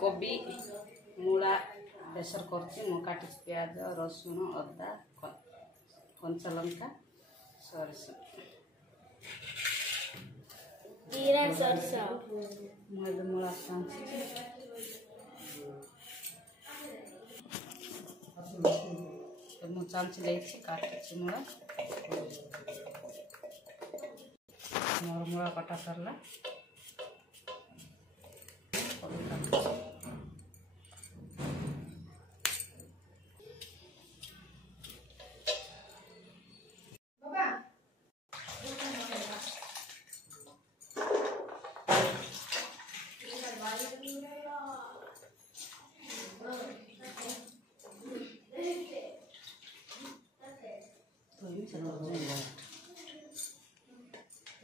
कोबी मूला बेसर कर काटी प्याज रसुण अदा कंचा लंका सरस जीरा सरस मुझे मूला मुझे काटी मूला मोर मूला कटा सरला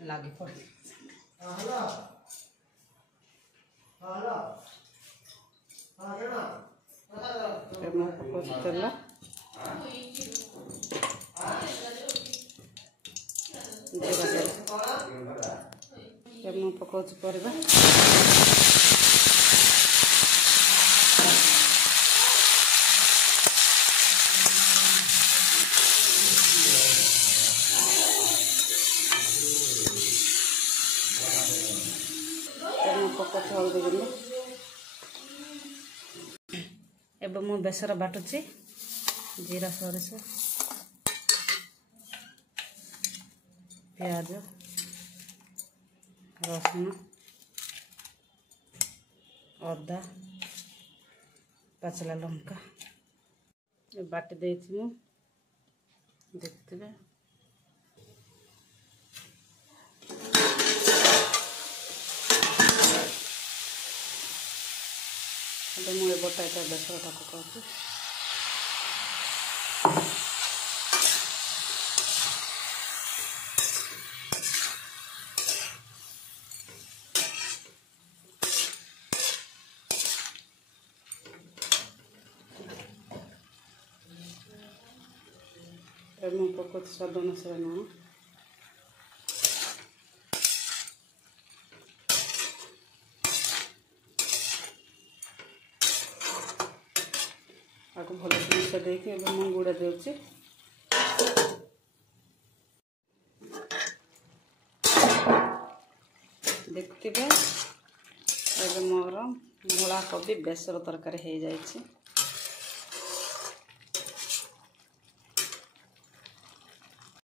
लगे पड़े तेल पकाच परिवा पकाच हल्दी गुंड एवं मु बेसर बाटुची जीरा सोरिष प्याज रसुण अदा पाचला लंका बाटी देती मु देखते मुझे बटाटा बेसर पकाऊँ पकाऊँ स्वाद अनुसार लुण आपको भल जिन देखिए मुझे गुड़ा दूसरी देखते मोर मूला कोबी बेसर तरकारी हो जाए।